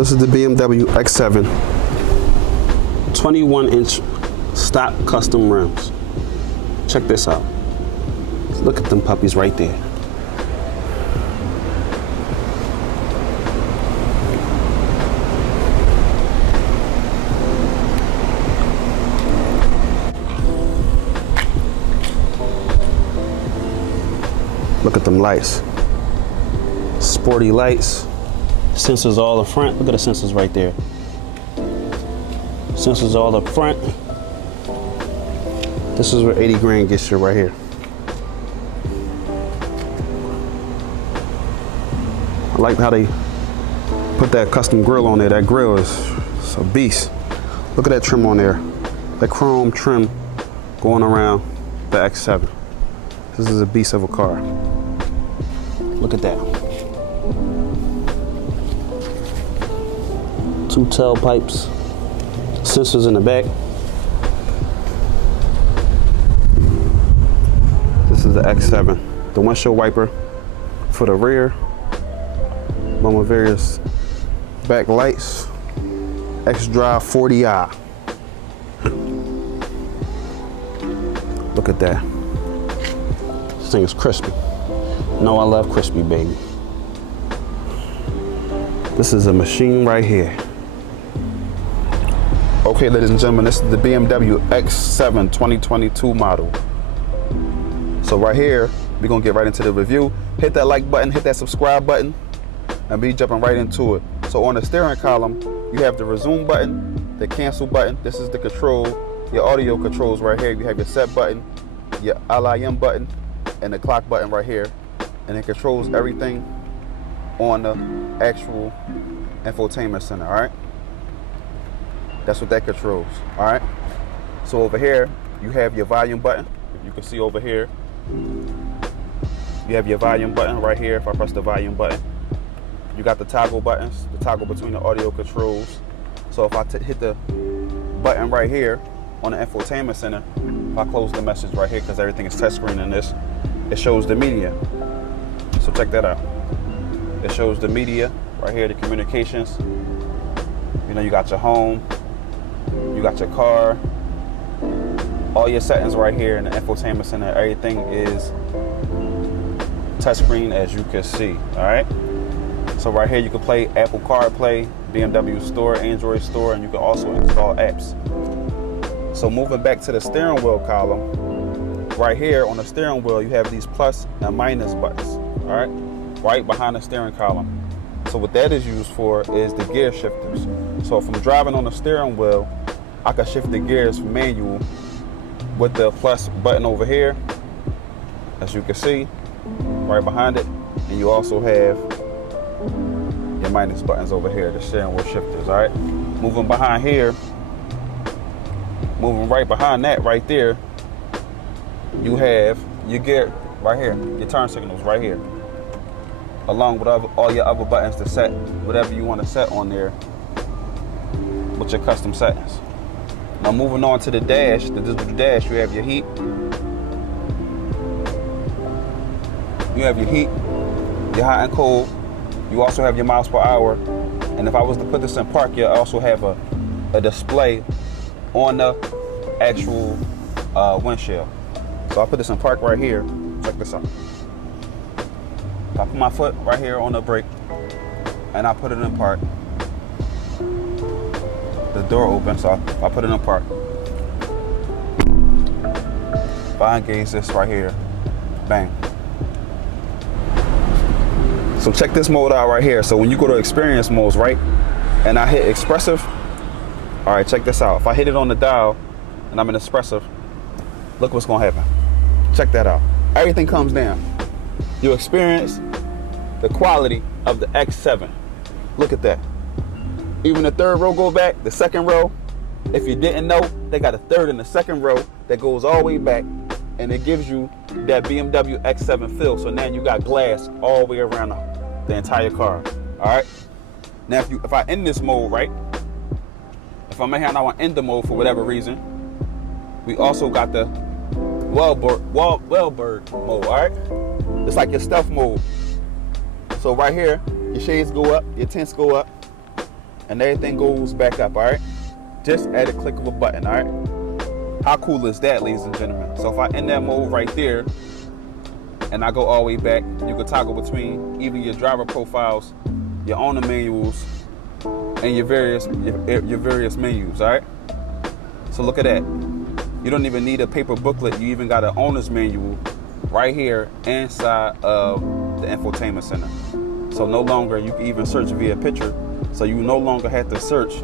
this is the BMW X7, 21-inch stock custom rims. Check this out. Look at them puppies right there. Look at them lights. Sporty lights. Sensors all up front. Look at the sensors right there. Sensors all up front. This is where 80 grand gets you right here. I like how they put that custom grill on there. That grill is a beast. Look at that trim on there. That chrome trim going around the X7. This is a beast of a car. Look at that. 2 tailpipes, sensors in the back. This is the X7. The windshield wiper for the rear, along with various back lights. X-Drive 40i. Look at that. This thing is crispy. No, I love crispy, baby. This is a machine right here. Okay, ladies and gentlemen, this is the BMW X7 2022 model. So right here, we're gonna get right into the review. Hit that like button, hit that subscribe button, and be jumping right into it. So on the steering column, you have the resume button, the cancel button. This is the control, your audio controls right here. You have your set button, your LIM button, and the clock button right here. And it controls everything on the actual infotainment center, all right? That's what that controls, all right? So over here, you have your volume button. You can see over here, you have your volume button right here. If I press the volume button, you got the toggle buttons, the toggle between the audio controls. So if I hit the button right here on the infotainment center, if I close the message right here, because everything is touchscreen in this, it shows the media. So check that out. It shows the media right here, the communications. You know, you got your home, you got your car, all your settings right here in the infotainment center. Everything is touchscreen, as you can see, all right? So right here, you can play Apple CarPlay, BMW Store, Android Store, and you can also install apps. So moving back to the steering wheel column, right here on the steering wheel, you have these plus and minus buttons, all right? Right behind the steering column. So what that is used for is the gear shifters. So if I'm driving on the steering wheel, I can shift the gears from manual with the plus button over here, as you can see, right behind it. And you also have your minus buttons over here, the steering wheel shifters, all right? Moving behind here, moving right behind that right there, you have your gear right here, your turn signals right here, along with all your other buttons to set whatever you want to set on there with your custom settings. Now moving on to the dash, the digital dash, you have your heat. You have your heat, your hot and cold. You also have your miles per hour. And if I was to put this in park, you also have a display on the actual windshield. So I'll put this in park right here. Check this out. I put my foot right here on the brake and I put it in park. The door opens, so I put it in park. If I engage this right here, bang. So check this mode out right here. So when you go to experience modes, right, and I hit expressive, all right, check this out. If I hit it on the dial and I'm in expressive, look what's gonna happen. Check that out. Everything comes down. You experience the quality of the X7. Look at that. Even the third row go back, the second row, if you didn't know, they got a third and a second row that goes all the way back, and it gives you that BMW X7 feel. So now you got glass all the way around the entire car, all right? Now if I end this mode, right, if I'm in here and I want to end the mode for whatever reason, we also got the Wellbird mode, all right? It's like your stealth mode. So right here, your shades go up, your tints go up. and everything goes back up, all right? Just at a click of a button, all right? How cool is that, ladies and gentlemen? So if I end that mode right there, and I go all the way back, you can toggle between either your driver profiles, your owner manuals, and your various menus, all right? So look at that. You don't even need a paper booklet. You even got an owner's manual right here inside of the infotainment center. So no longer, you can even search via picture. So you no longer have to search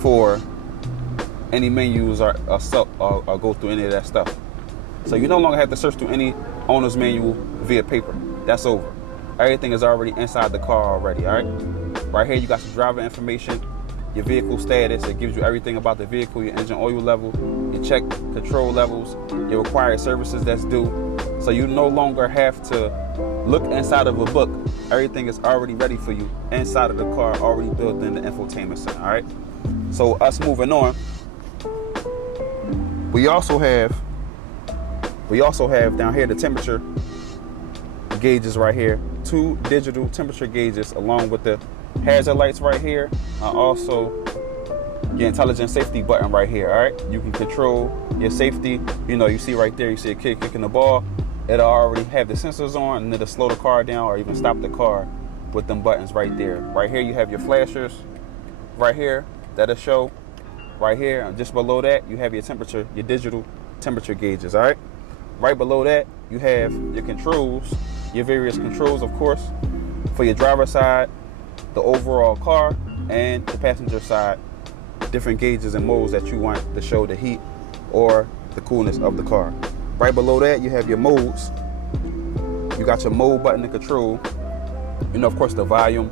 for any menus or go through any of that stuff. So you no longer have to search through any owner's manual via paper. That's over. Everything is already inside the car already, all right? Right here, you got your driver information, your vehicle status. It gives you everything about the vehicle, your engine oil level, your check control levels, your required services that's due. So you no longer have to look inside of a book. Everything is already ready for you inside of the car, already built in the infotainment center, all right? So us moving on, we also have down here the temperature gauges right here. 2 digital temperature gauges along with the hazard lights right here. Also your intelligent safety button right here, all right? You can control your safety. You know, you see right there, you see a kid kicking the ball. It'll already have the sensors on, and it'll slow the car down or even stop the car with them buttons right there. Right here, you have your flashers right here that'll show right here. And just below that, you have your temperature, your digital temperature gauges, all right? Right below that, you have your controls, your various controls, of course, for your driver's side, the overall car, and the passenger side, different gauges and modes that you want to show the heat or the coolness of the car. Right below that, you have your modes. You got your mode button to control, you know, of course, the volume,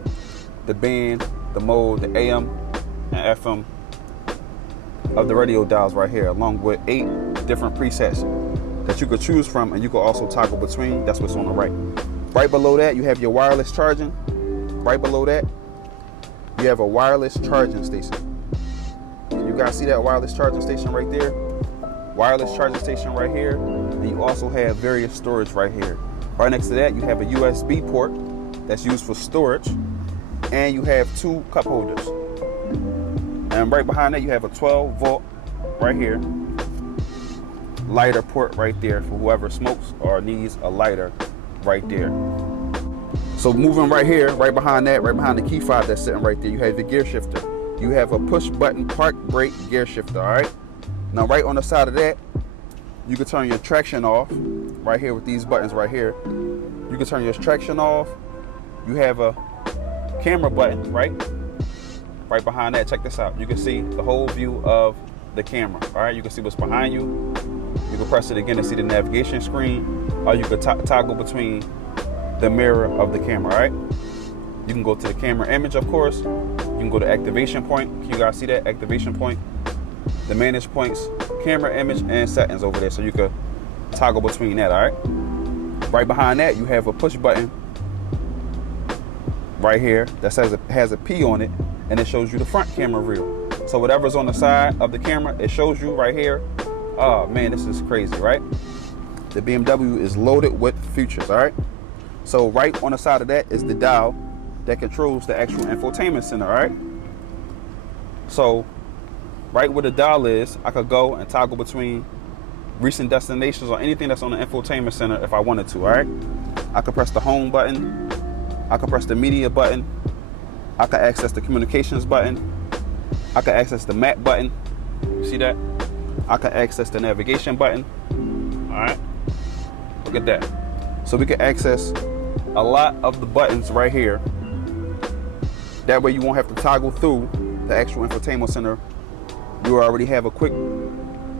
the band, the mode, the AM and FM of the radio dials right here, along with 8 different presets that you could choose from, and you can also toggle between. That's what's on the right. Right below that, you have your wireless charging. Right below that, you have a wireless charging station. You guys see that wireless charging station right there? Wireless charging station right here. And you also have various storage right here. Right next to that, you have a USB port that's used for storage. And you have 2 cup holders. And right behind that, you have a 12 volt right here. Lighter port right there for whoever smokes or needs a lighter right there. So moving right here, right behind that, right behind the key fob that's sitting right there, you have the gear shifter. You have a push button park brake gear shifter, all right? Now right on the side of that, you can turn your traction off right here with these buttons right here. You can turn your traction off. You have a camera button, right? Right behind that, check this out. You can see the whole view of the camera, all right? You can see what's behind you. You can press it again to see the navigation screen, or you can toggle between the mirror of the camera, all right? You can go to the camera image, of course. You can go to activation point. Can you guys see that? Activation point, the manage points, camera image, and settings over there. So you can toggle between that, all right? Right behind that, you have a push button right here that says has a P on it, and it shows you the front camera reel. So whatever's on the side of the camera, it shows you right here. Oh man, this is crazy, right? The BMW is loaded with features, all right? So right on the side of that is the dial that controls the actual infotainment center, all right? So right where the dial is, I could go and toggle between recent destinations or anything that's on the infotainment center if I wanted to, all right? I could press the home button. I could press the media button. I could access the communications button. I could access the map button. You see that? I can access the navigation button. All right, look at that. So we can access a lot of the buttons right here. That way you won't have to toggle through the actual infotainment center. You already have a quick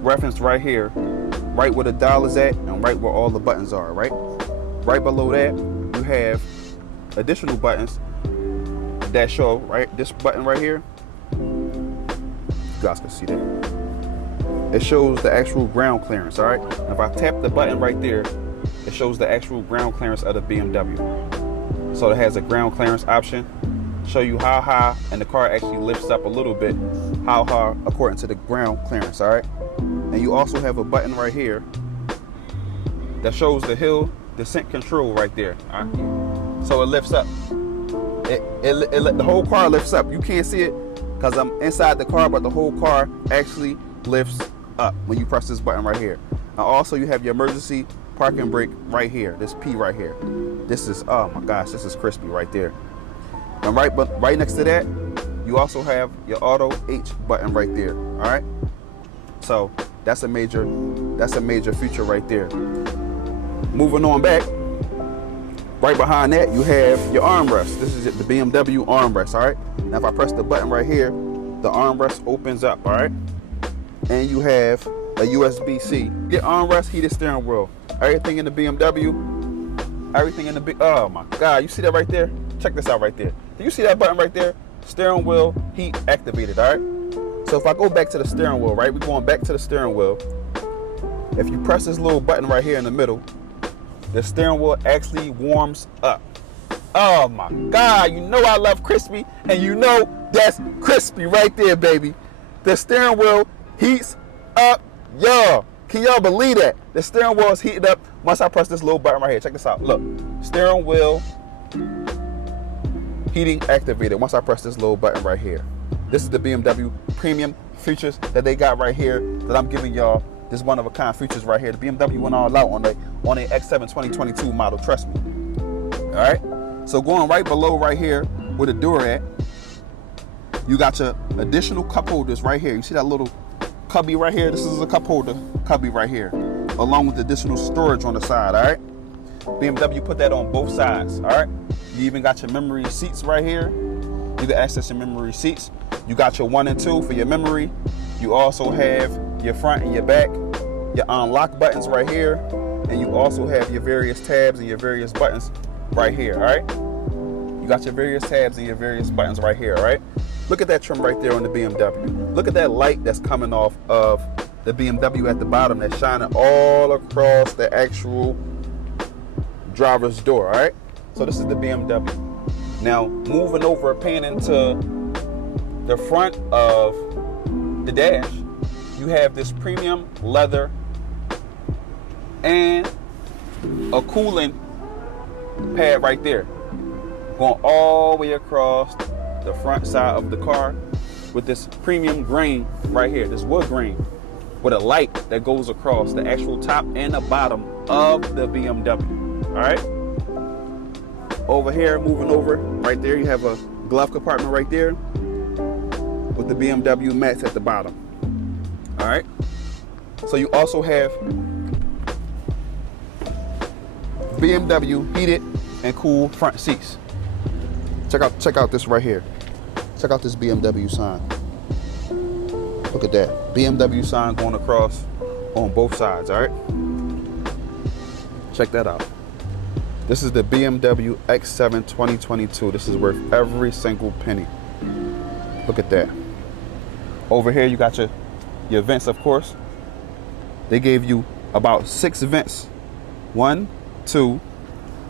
reference right here, right where the dial is at and right where all the buttons are, right? Right below that, you have additional buttons that show, right? This button right here, you guys can see that. It shows the actual ground clearance, all right? If I tap the button right there, it shows the actual ground clearance of the BMW. So it has a ground clearance option, show you how high, and the car actually lifts up a little bit, how high according to the ground clearance, all right? And you also have a button right here that shows the hill descent control right there, all right? So it lifts up. The whole car lifts up. You can't see it because I'm inside the car, but the whole car actually lifts up when you press this button right here. And also you have your emergency parking brake right here. This P right here. This is, oh my gosh, this is crispy right there. And right next to that, you also have your auto H button right there. All right. So that's a major feature right there. Moving on back, right behind that, you have your armrest. This is the BMW armrest. All right. Now if I press the button right here, the armrest opens up. All right. And you have a USB-C. Get armrest, heated steering wheel. Everything in the BMW, everything in the big, oh my God, you see that right there? Check this out right there. Do you see that button right there? Steering wheel heat activated, all right? So if I go back to the steering wheel, right? We're going back to the steering wheel. If you press this little button right here in the middle, the steering wheel actually warms up. Oh my God, you know I love crispy, and you know that's crispy right there, baby. The steering wheel heats up, y'all. Can y'all believe that? The steering wheel is heated up once I press this little button right here. Check this out. Look, steering wheel heating activated once I press this little button right here. This is the BMW premium features that they got right here that I'm giving y'all. This one of a kind features right here. The BMW went all out on the X7 2022 model. Trust me. All right. So going right below right here where the door at, you got your additional cup holders right here. You see that little cubby right here? This is a cup holder cubby right here, along with additional storage on the side. All right. BMW put that on both sides. All right. You even got your memory seats right here. You can access your memory seats. You got your 1 and 2 for your memory. You also have your front and your back, your unlock buttons right here, and you also have your various tabs and your various buttons right here. All right. You got your various tabs and your various buttons right here. All right. Look at that trim right there on the BMW. Look at that light that's coming off of the BMW at the bottom that's shining all across the actual driver's door. All right. So this is the BMW. Now moving over, panning to the front of the dash, you have this premium leather and a cooling pad right there, going all the way across the front side of the car with this premium grain right here, this wood grain with a light that goes across the actual top and the bottom of the BMW. All right. Over here, moving over, right there, you have a glove compartment right there with the BMW mats at the bottom. All right. So you also have BMW heated and cool front seats. Check out this right here. Check out this BMW sign. Look at that. BMW sign going across on both sides, all right? Check that out. This is the BMW X7 2022. This is worth every single penny. Look at that. Over here, you got your vents, of course. They gave you about 6 vents. 1, 2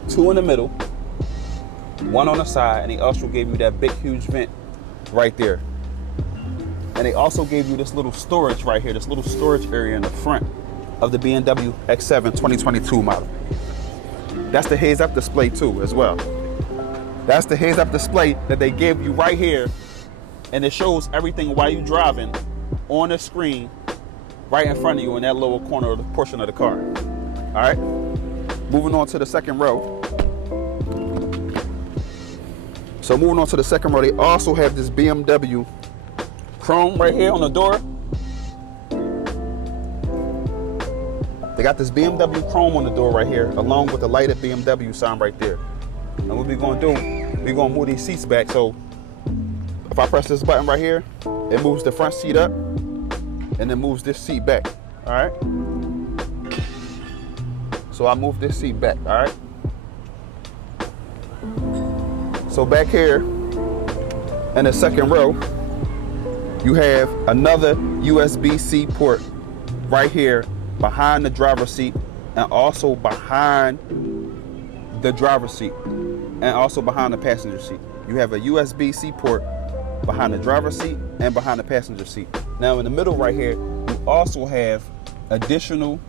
in the middle, 1 on the side, and they also gave you that big, huge vent right there. And they also gave you this little storage right here, this little storage area in the front of the BMW X7 2022 model. That's the heads-up display too, as well. That's the heads-up display that they gave you right here, and it shows everything while you're driving on the screen right in front of you in that lower corner of the portion of the car. All right, moving on to the second row. So moving on to the second row, they also have this BMW chrome right here on the door. They got this BMW chrome on the door right here, along with the lighted BMW sign right there. And what we're gonna do, we're gonna move these seats back. So if I press this button right here, it moves the front seat up and then moves this seat back, all right? So I move this seat back, all right? So back here in the second row, you have another USB-C port right here behind the driver's seat, and also behind the driver's seat, and also behind the passenger seat. You have a USB-C port behind the driver's seat and behind the passenger seat. Now in the middle right here, you also have additional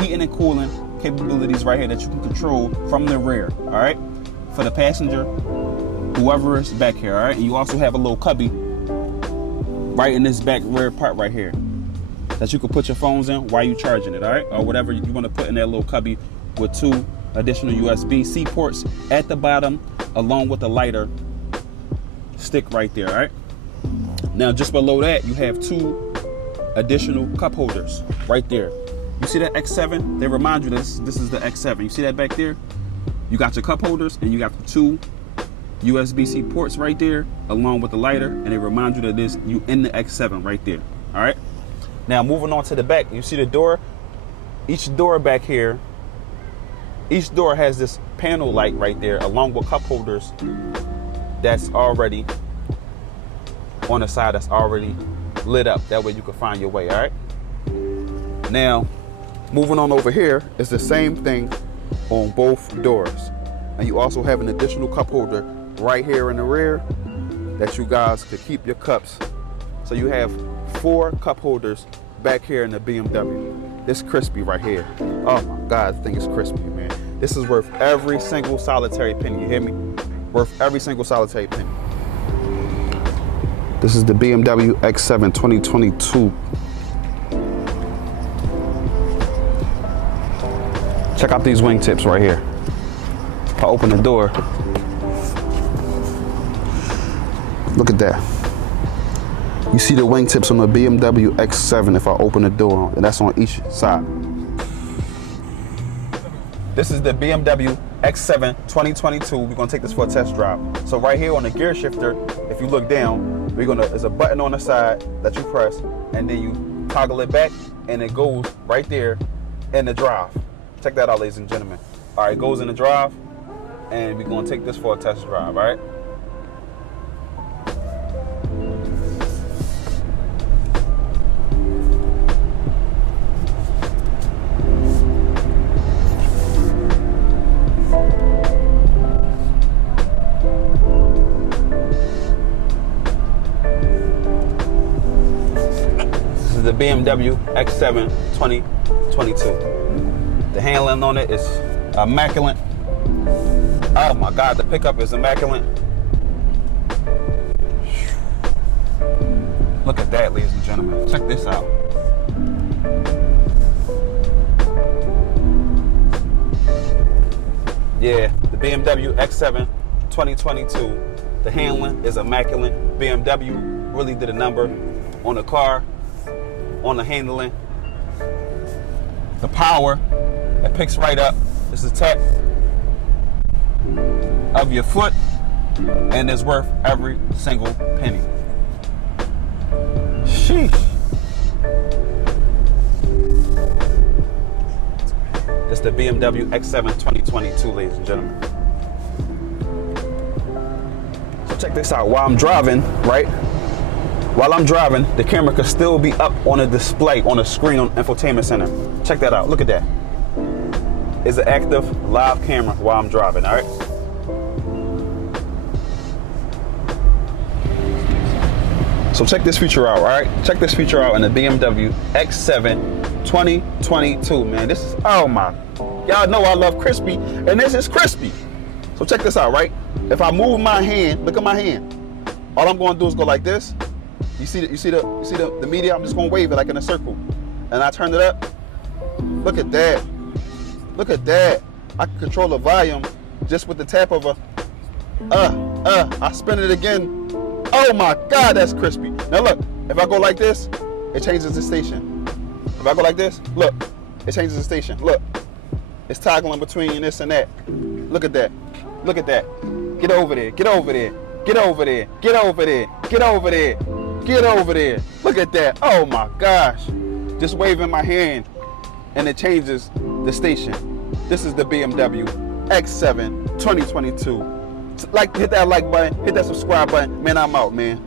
heating and cooling capabilities right here that you can control from the rear, all right? For the passenger whoever is back here, all right? And you also have a little cubby right in this back rear part right here that you can put your phones in while you're charging it, all right? Or whatever you want to put in that little cubby with 2 additional USB-C ports at the bottom, along with the lighter stick right there, all right? Now, just below that, you have 2 additional cup holders right there. You see that X7? They remind you this is the X7. You see that back there? You got your cup holders and you got the 2 USB-C ports right there, along with the lighter, and they remind you that you in the X7 right there, all right? Now, moving on to the back, you see the door? Each door back here, each door has this panel light right there, along with cup holders that's already on the side, that's already lit up. That way you can find your way, all right? Now, moving on over here, it's the same thing on both doors. And you also have an additional cup holder right here in the rear that you guys could keep your cups. So you have 4 cup holders back here in the BMW. This crispy right here. Oh my God, this thing is crispy, man. This is worth every single solitary penny, you hear me? Worth every single solitary penny. This is the BMW X7 2022. Check out these wingtips right here. If I open the door, look at that. You see the wingtips on the BMW X7 if I open the door, and that's on each side. This is the BMW X7 2022. We're gonna take this for a test drive. So right here on the gear shifter, if you look down, there's a button on the side that you press, and then you toggle it back, and it goes right there in the drive. Check that out, ladies and gentlemen. All right, it goes in the drive, and we're gonna take this for a test drive, all right? This is the BMW X7 2022. The handling on it is immaculate. Oh my God, the pickup is immaculate. Look at that, ladies and gentlemen. Check this out. Yeah, the BMW X7 2022. The handling is immaculate. BMW really did a number on the car, on the handling. The power, it picks right up. This is tap of your foot, and it's worth every single penny. Sheesh. It's the BMW X7 2022, ladies and gentlemen. So check this out. While I'm driving, right? While I'm driving, the camera could still be up on a display, on a screen on Infotainment Center. Check that out. Look at that. It's an active live camera while I'm driving, all right? So check this feature out, all right? Check this feature out in the BMW X7 2022, man. This is, oh my, y'all know I love crispy, and this is crispy. So check this out, right? If I move my hand, look at my hand. All I'm gonna do is go like this. You see the media? I'm just gonna wave it like in a circle. And I turn it up. Look at that. Look at that. I can control the volume just with the tap of a, I spin it again. Oh my God, that's crispy. Now look, if I go like this, it changes the station. If I go like this, look, it changes the station. Look, it's toggling between this and that. Look at that. Look at that. Get over there, get over there, get over there, get over there, get over there, get over there. Look at that. Oh my gosh. Just waving my hand and it changes the station. This is the BMW X7 2022. Hit that like button, hit that subscribe button. Man, I'm out, man.